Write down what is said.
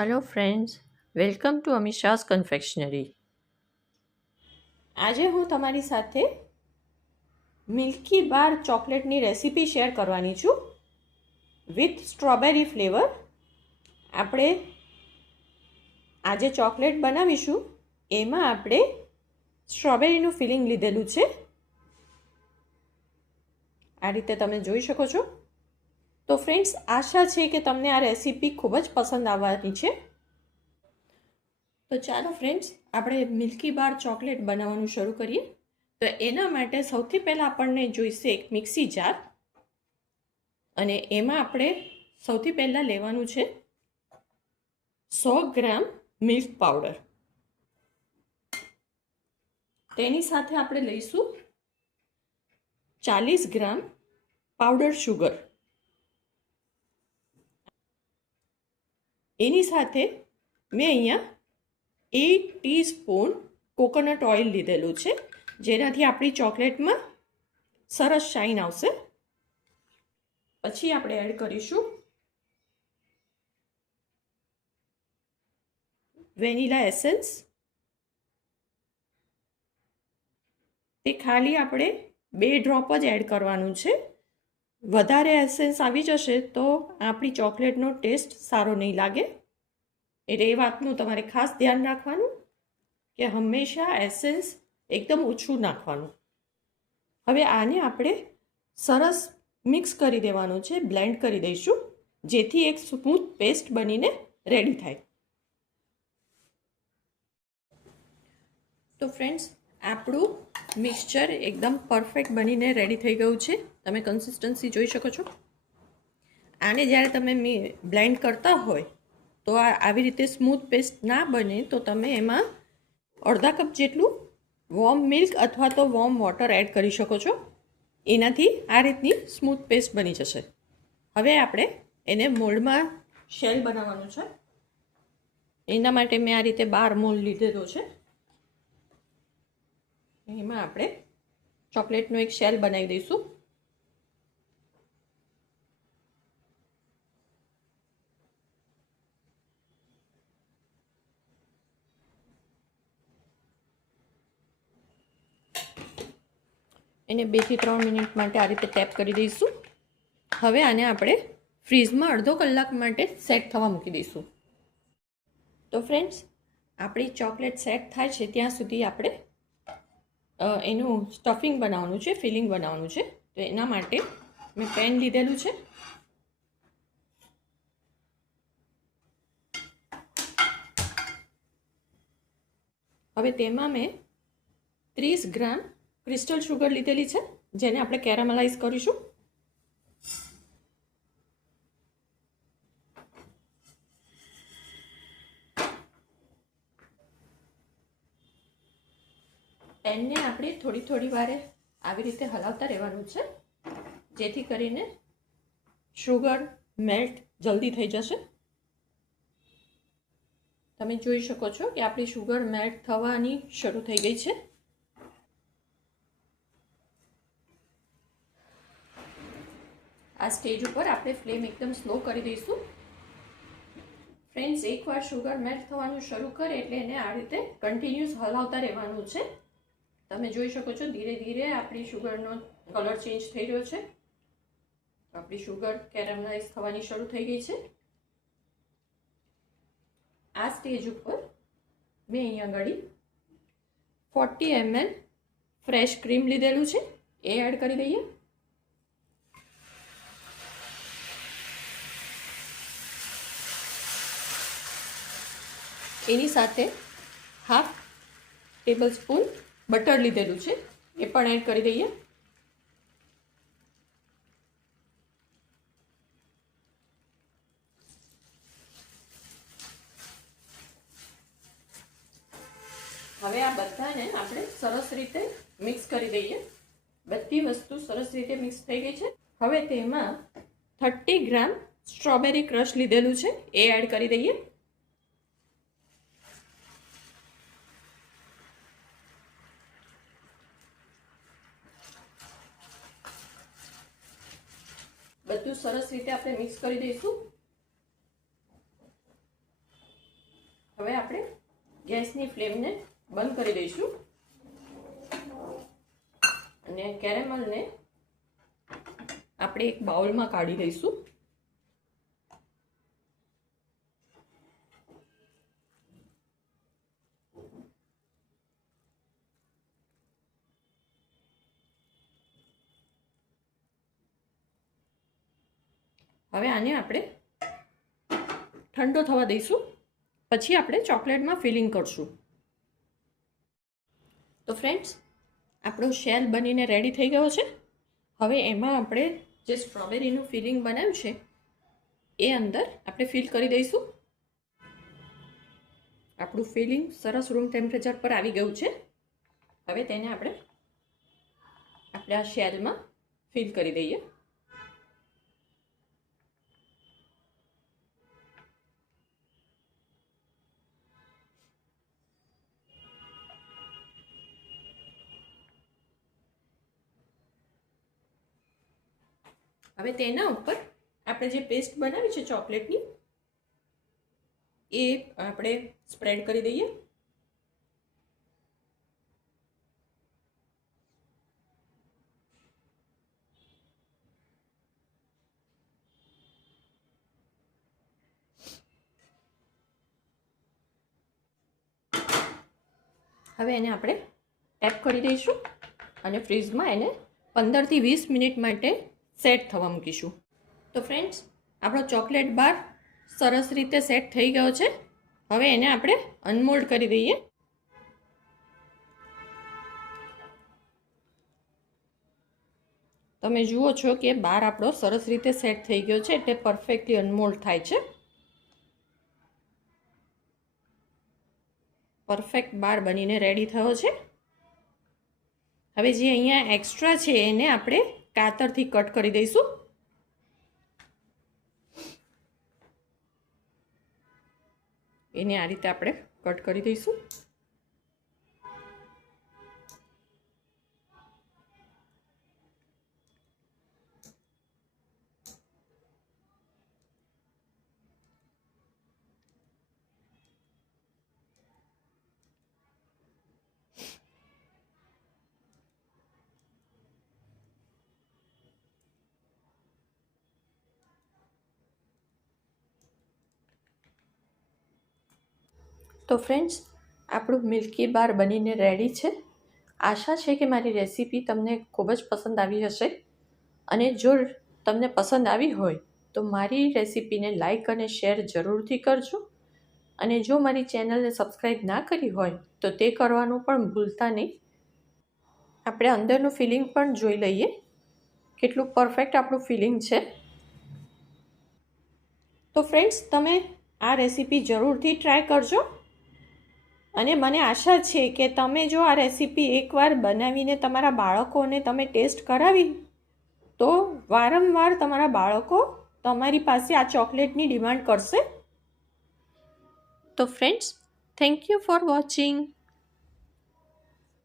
Hello friends, welcome to અમીશાઝ confectionery. આજે હું તમારી સાથે મિલ્કી બાર ચોકલેટની રેસીપી શેર કરવાની છું વિથ સ્ટ્રોબેરી ફ્લેવર. આપણે આજે ચોકલેટ બનાવીશું, એમાં આપણે સ્ટ્રોબેરીનું ફિલિંગ લીધેલું છે. આ રીતે તમે જોઈ શકો છો. તો ફ્રેન્ડ્સ, આશા છે કે તમને આ રેસીપી ખૂબ જ પસંદ આવવાની છે. તો ચાલો ફ્રેન્ડ્સ, આપણે મિલ્કી બાર ચોકલેટ બનાવવાનું શરૂ કરીએ. તો એના માટે સૌથી પહેલાં આપણને જોઈશે એક મિક્સી જાર, અને એમાં આપણે સૌથી પહેલાં લેવાનું છે 100 ગ્રામ મિલ્ક પાવડર. તેની સાથે આપણે લઈશું 40 ગ્રામ પાવડર શુગર. એની સાથે મેં અહીંયા 1 ટીસ્પૂન કોકોનટ ઓઇલ લીધેલું છે, જેનાથી આપણી ચોકલેટમાં સરસ શાઇન આવશે. પછી આપણે એડ કરીશું વેનીલા એસેન્સ. તે ખાલી આપણે 2 ડ્રોપ જ એડ કરવાનું છે. વધારે એસેન્સ આવી જશે તો આપણી ચોકલેટનો ટેસ્ટ સારો નહીં લાગે. એટલે એ વાતનું તમારે ખાસ ધ્યાન રાખવાનું કે હંમેશા એસેન્સ એકદમ ઓછું નાખવાનું. હવે આને આપણે સરસ મિક્સ કરી દેવાનું છે, બ્લેન્ડ કરી દઈશું, જેથી એક સ્મૂથ પેસ્ટ બનીને રેડી થાય. તો ફ્રેન્ડ્સ, આપણું મિક્સચર એકદમ પરફેક્ટ બનીને રેડી થઈ ગયું છે. તમે કન્સિસ્ટન્સી જોઈ શકો છો. આને જ્યારે તમે બ્લેન્ડ કરતા હોય તો આવી રીતે સ્મૂથ પેસ્ટ ના બને તો તમે એમાં અડધા કપ જેટલું વોર્મ મિલ્ક અથવા તો વોર્મ વોટર એડ કરી શકો છો. એનાથી આ રીતની સ્મૂથ પેસ્ટ બની જશે. હવે આપણે એને મોલ્ડમાં શેલ બનાવવાનું છે. એના માટે મેં આ રીતે 12 મોલ્ડ લીધેલો છે. એમાં આપણે ચોકલેટનો એક શેલ બનાવી દઈશું. એને 2 થી 3 મિનિટ માટે આ રીતે ટેપ કરી દઈશું. હવે આને આપણે ફ્રીઝમાં અડધો કલાક માટે સેટ થવા મૂકી દઈશું. તો ફ્રેન્ડ્સ, આપણી ચોકલેટ સેટ થાય છે ત્યાં સુધી આપણે એનું સ્ટફિંગ બનાવવાનું છે, ફિલિંગ બનાવવાનું છે. તો એના માટે મેં પેન લીધેલું છે. હવે તેમાં મેં 30 ગ્રામ ક્રિસ્ટલ શુગર લીધેલી છે, જેને આપણે કેરામલાઇઝ કરીશું. પેનને આપણે થોડી થોડી વારે આવી રીતે હલાવતા રહેવાનું છે, જેથી કરીને શુગર મેલ્ટ જલ્દી થઈ જશે. તમે જોઈ શકો છો કે આપણી શુગર મેલ્ટ થવાની શરૂ થઈ ગઈ છે. આ સ્ટેજ ઉપર આપણે ફ્લેમ એકદમ સ્લો કરી દઈશું. ફ્રેન્ડ્સ, એકવાર શુગર મેલ્ટ થવાનું શરૂ કરે એટલે એને આ રીતે કન્ટિન્યુઅસ હલાવતા રહેવાનું છે. તમે જોઈ શકો છો ધીરે ધીરે આપણી શુગરનો કલર ચેન્જ થઈ રહ્યો છે. આપણી શુગર કેરામલાઇઝ થવાની શરૂ થઈ ગઈ છે. આ સ્ટેજ ઉપર મેં અહીંયા આગળ 40 ml ફ્રેશ ક્રીમ લીધેલું છે, એ એડ કરી દઈએ. એની સાથે હાફ ટેબલ સ્પૂન બટર લીધેલું છે, એ પણ એડ કરી દઈએ. હવે આ બધાને આપણે સરસ રીતે મિક્સ કરી દઈએ. બધી વસ્તુ સરસ રીતે મિક્સ થઈ ગઈ છે. હવે તેમાં 30 ગ્રામ સ્ટ્રોબેરી ક્રશ લીધેલું છે, એ એડ કરી દઈએ. બધું સરસ રીતે આપણે મિક્સ કરી દઈશું. હવે આપણે ગેસની ફ્લેમને બંધ કરી દઈશું અને કેરેમલને આપણે એક બાઉલમાં કાઢી લઈશું. હવે આને આપણે ઠંડો થવા દઈશું, પછી આપણે ચોકલેટમાં ફિલિંગ કરશું. તો ફ્રેન્ડ્સ, આપણો શેલ બનીને રેડી થઈ ગયો છે. હવે એમાં આપણે જે સ્ટ્રોબેરીનું ફિલિંગ બનાવ્યું છે એ અંદર આપણે ફિલ કરી દઈશું. આપણું ફિલિંગ સરસ રૂમ ટેમ્પરેચર પર આવી ગયું છે. હવે તેને આપણે આ શેલમાં ફિલ કરી દઈએ. હવે તેના ઉપર આપણે જે પેસ્ટ બનાવી છે ચોકલેટની એ આપણે સ્પ્રેડ કરી દઈએ. હવે એને આપણે ટેપ કરી દઈશું અને ફ્રીઝમાં એને 15 થી 20 મિનિટ માટે સેટ થવા મૂકીશું. તો ફ્રેન્ડ્સ, આપણો ચોકલેટ બાર સરસ રીતે સેટ થઈ ગયો છે. હવે એને આપણે અનમોલ્ડ કરી દઈએ. તમે જુઓ છો કે બાર આપણો સરસ રીતે સેટ થઈ ગયો છે, એટલે પરફેક્ટલી અનમોલ્ડ થાય છે. પરફેક્ટ બાર બનીને રેડી થયો છે. હવે જે અહીંયા એક્સ્ટ્રા છે એને આપણે કાતરથી કટ કરી દઈશું. એને આ રીતે આપણે કટ કરી દઈશું. તો ફ્રેન્ડ્સ, આપણું મિલ્કી બાર બનીને રેડી છે. આશા છે કે મારી રેસીપી તમને ખૂબ જ પસંદ આવી હશે, અને જો તમને પસંદ આવી હોય તો મારી રેસીપીને લાઈક અને શેર જરૂરથી કરજો. અને જો મારી ચેનલને સબસ્ક્રાઈબ ના કરી હોય તો તે કરવાનું પણ ભૂલતા નહીં. આપણે અંદરનું ફિલિંગ પણ જોઈ લઈએ કેટલું પરફેક્ટ આપણું ફિલિંગ છે. તો ફ્રેન્ડ્સ, તમે આ રેસીપી જરૂરથી ટ્રાય કરજો. અને મને આશા છે કે તમે જો આ રેસીપી એકવાર બનાવીને તમારા બાળકોને તમે ટેસ્ટ કરાવી તો વારંવાર તમારા બાળકો તમારી પાસે આ ચોકલેટની ડિમાન્ડ કરશે. તો friends, thank you for watching.